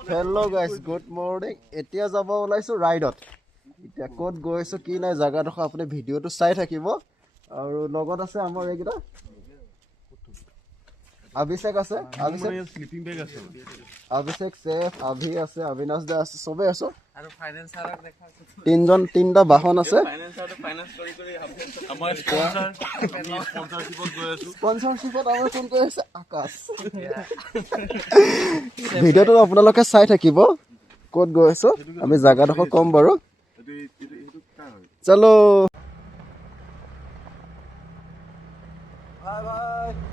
hello' guys good morning এতিয়া যাব ওলাইছোঁ ৰাইডত এতিয়া ক'ত গৈ আছোঁ কি নাই জেগাডোখৰ আপুনি ভিডিঅ'টো চাই থাকিব আৰু লগত আছে আমাৰ এইকেইটা অভিষেক আছে অভিষেক চেফ আভি আছে অবিনাশ দা আছে চবেই আছো তিনিটা বাহন আছে স্পনচৰশ্বিপত আমাৰ ফোন কৰি আছে আকাশ ভিডিঅ'টো আপোনালোকে চাই থাকিব ক'ত গৈ আছো আমি জেগাডোখৰ ক'ম বাৰু চলো বাই বাই